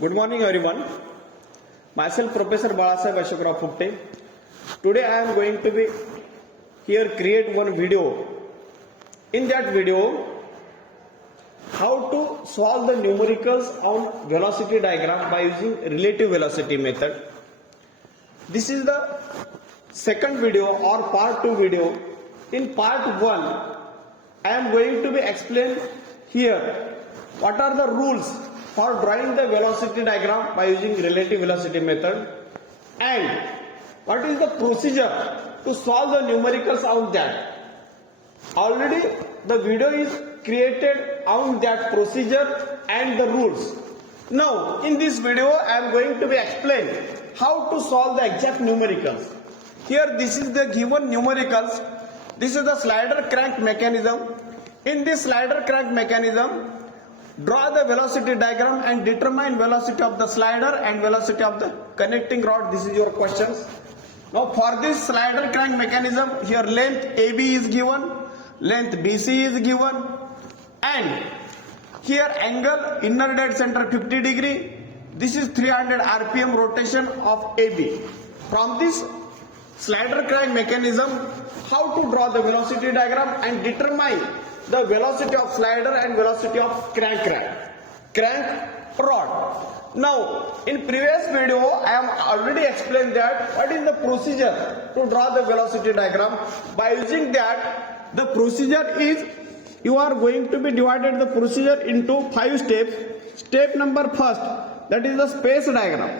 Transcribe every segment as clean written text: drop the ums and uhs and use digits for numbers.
Good morning, everyone. Myself, Professor Balasaheb Ashokrao Phupte. Today, I am going to be here create one video. In that video, how to solve the numericals on velocity diagram by using relative velocity method. This is the second video or part 2 video. In part 1, I am going to be explain here what are the rules for drawing the velocity diagram by using relative velocity method and what is the procedure to solve the numericals on that. Already the video is created on that procedure and the rules. Now in this video I am going to be explain how to solve the exact numericals. Here this is the given numericals. This is the slider crank mechanism. In this slider crank mechanism, draw the velocity diagram and determine velocity of the slider and velocity of the connecting rod. This is your questions. Now for this slider crank mechanism, here length AB is given, length BC is given, and here angle inner dead center 50 degree. This is 300 RPM rotation of AB. From this slider crank mechanism, how to draw the velocity diagram and determine the velocity of slider and velocity of crank rod. Now in previous video I am already explained that what is the procedure to draw the velocity diagram. By using that, the procedure is you are going to be divided the procedure into 5 steps. Step number first, that is the space diagram.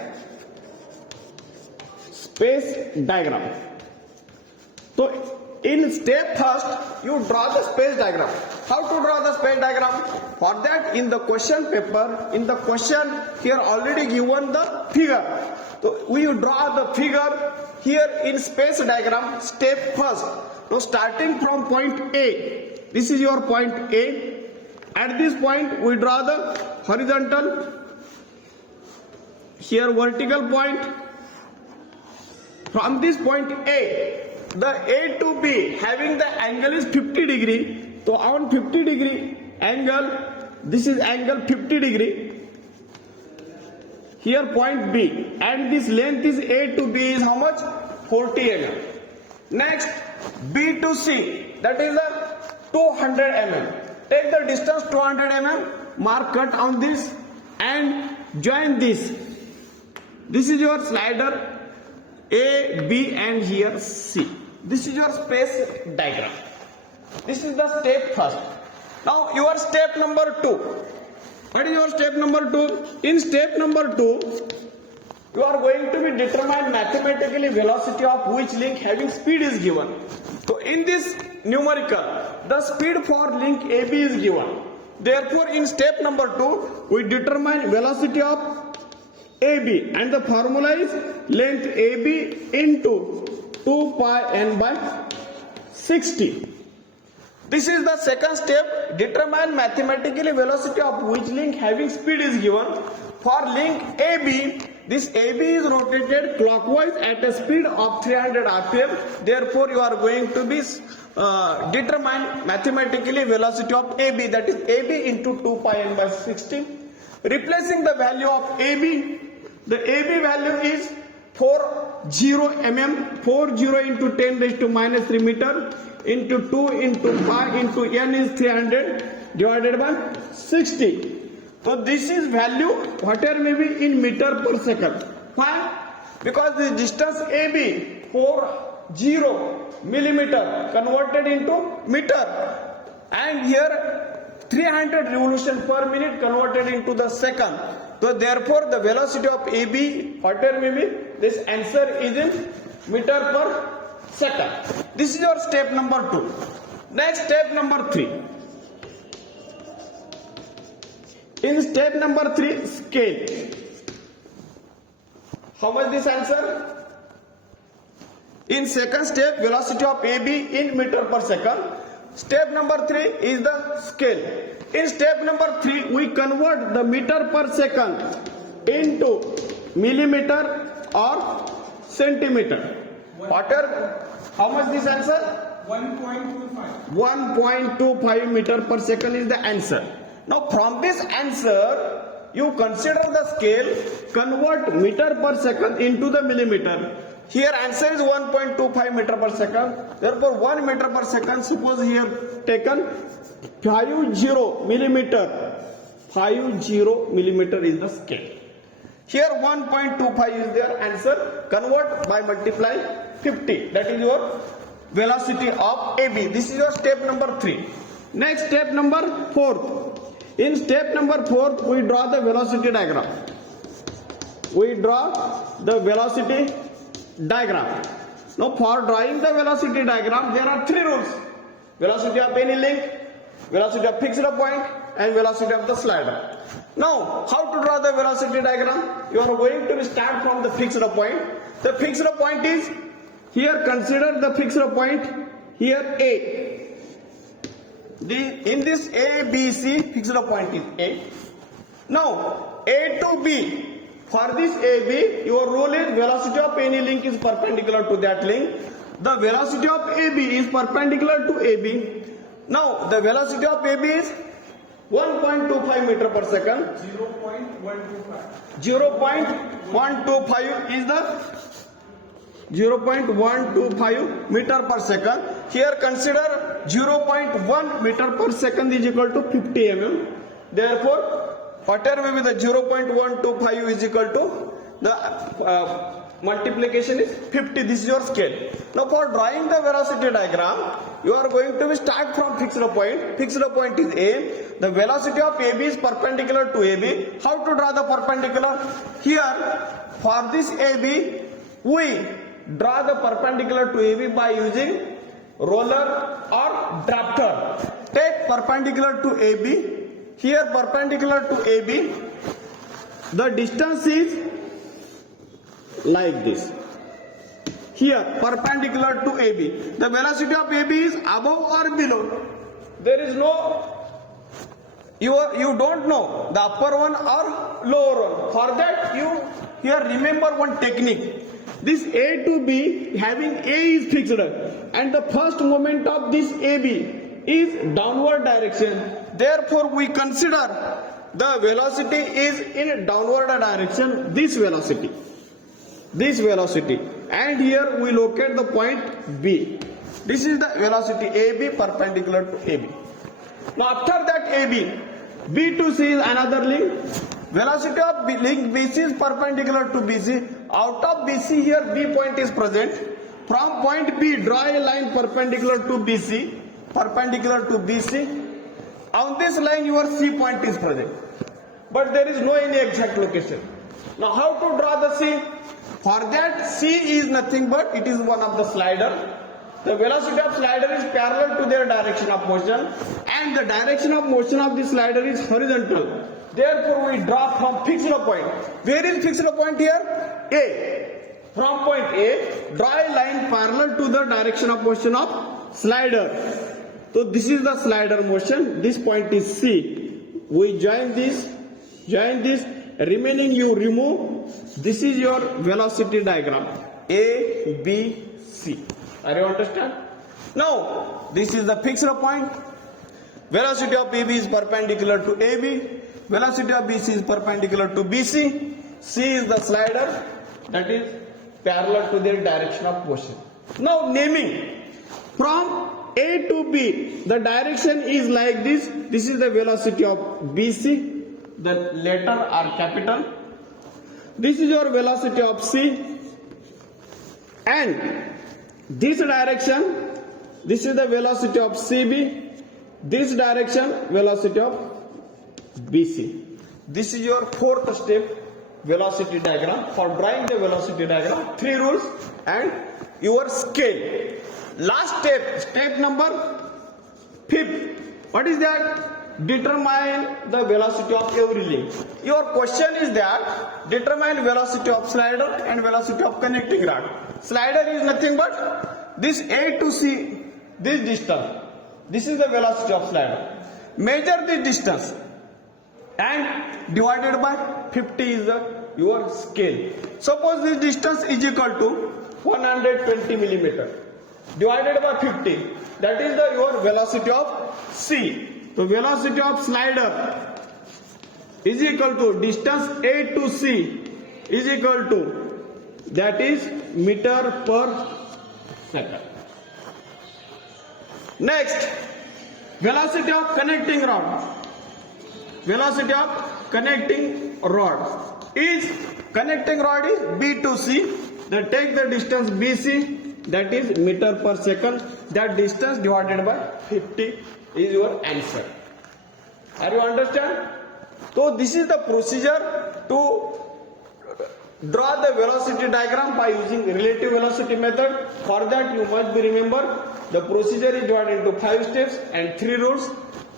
So in step first, you draw the space diagram. How to draw the space diagram? For that, in the question paper, in the question here already given the figure. So we draw the figure here in space diagram. Step first. So starting from point A. This is your point A. At this point, we draw the horizontal. Here vertical point. From this point A. The A to B having the angle is 50 degree. So on 50 degree angle, this is angle 50 degree. Here point B and this length is A to B is how much? 40 mm. Next B to C, that is a 200 mm. Take the distance 200 mm, mark cut on this and join this. This is your slider A, B and here C. This is your space diagram. This is the step first. Now your step number 2. What is your step number 2? In step number 2, you are going to be determine mathematically velocity of which link having speed is given. So in this numerical, the speed for link AB is given. Therefore in step number 2, we determine velocity of AB and the formula is length AB into 2 pi n by 60. This is the second step. Determine mathematically velocity of which link having speed is given. For link AB, this AB is rotated clockwise at a speed of 300 rpm. Therefore, you are going to be determine mathematically velocity of AB, that is AB into 2 pi n by 60. Replacing the value of AB, the AB value is 40 mm, 40 into 10 raised to minus 3 meter into 2 into pi into n is 300 divided by 60. So this is value whatever may be in meter per second. Why? Because the distance AB 40 millimeter converted into meter and here 300 revolution per minute converted into the second. So therefore the velocity of AB whatever may be, this answer is in meter per second. This is your step number 2. Next step number 3. In step number 3, scale. How much this answer? In second step, velocity of AB in meter per second. Step number 3 is the scale. In step number 3, we convert the meter per second into millimeter or centimeter. How much this answer? 1.25. 1.25 meter per second is the answer. Now from this answer, you consider the scale, convert meter per second into the millimeter. Here answer is 1.25 meter per second. Therefore 1 meter per second, suppose here taken 50 millimeter. 50 millimeter is the scale. Here 1.25 is their answer. Convert by multiplying 50. That is your velocity of AB. This is your step number 3. Next step number 4. In step number 4, we draw the velocity diagram. We draw the velocity diagram. Now for drawing the velocity diagram, there are 3 rules. Velocity of any link, velocity of fixed point, and velocity of the slider. Now, how to draw the velocity diagram? You are going to start from the fixed point. The fixed point is, here consider the fixed point, here A. In this A, B, C, fixed point is A. Now, A to B. For this AB, your rule is velocity of any link is perpendicular to that link. The velocity of AB is perpendicular to AB. Now, the velocity of AB is 1.25 meter per second. 0.125. 0.125 is the 0.125 meter per second. Here consider 0.1 meter per second is equal to 50 mm. Therefore, whatever may be the 0.125 is equal to the multiplication is 50. This is your scale. Now for drawing the velocity diagram, you are going to start from fixed point. Fixed point is A. The velocity of AB is perpendicular to AB. How to draw the perpendicular? Here, for this AB, we draw the perpendicular to AB by using roller or drafter. Take perpendicular to AB. Here perpendicular to AB, the distance is like this. Here perpendicular to AB, the velocity of AB is above or below. There is no, you don't know the upper one or lower one. For that you here remember one technique. This A to B, having A is fixed and the first moment of this AB is downward direction. Therefore we consider the velocity is in downward direction, this velocity, and here we locate the point B. This is the velocity AB perpendicular to AB. Now after that AB, B to C is another link. Velocity of link BC is perpendicular to BC. Out of BC here B point is present. From point B draw a line perpendicular to BC. On this line your C point is present. But there is no any exact location. Now how to draw the C? For that C is nothing but it is one of the slider. The velocity of slider is parallel to their direction of motion and the direction of motion of the slider is horizontal. Therefore we draw from fixed point. Where is fixed point here? A. From point A, draw a line parallel to the direction of motion of slider. So this is the slider motion. This point is C. We join this, remaining you remove. This is your velocity diagram. A, B, C. Are you understand? Now, this is the fixed point. Velocity of AB is perpendicular to AB. Velocity of BC is perpendicular to BC. C is the slider that is parallel to their direction of motion. Now naming. From A to B, the direction is like this. This is the velocity of BC. The letter are capital. This is your velocity of C. And this direction, this is the velocity of CB. This direction, velocity of BC. This is your fourth step, velocity diagram. For drawing the velocity diagram, 3 rules and your scale. Last step number 5. What is that? Determine the velocity of every link. Your question is that determine velocity of slider and velocity of connecting rod. Slider is nothing but this A to C, this distance. This is the velocity of slider. Measure this distance and divided by 50 is your scale. Suppose this distance is equal to 120 millimeter. Divided by 50, that is your velocity of C. So velocity of slider is equal to distance A to C is equal to, that is meter per second. Next, velocity of connecting rod. Velocity of connecting rod is, connecting rod is B to C. Then take the distance BC, that is meter per second. That distance divided by 50 is your answer. Are you understand? So this is the procedure to draw the velocity diagram by using relative velocity method. For that you must be remember the procedure is divided into 5 steps and 3 rules.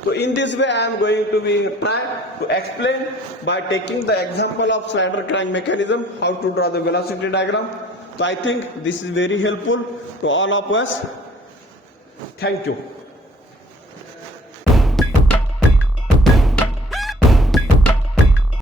So in this way I am going to be try to explain by taking the example of slider crank mechanism how to draw the velocity diagram. So I think this is very helpful to all of us. Thank you.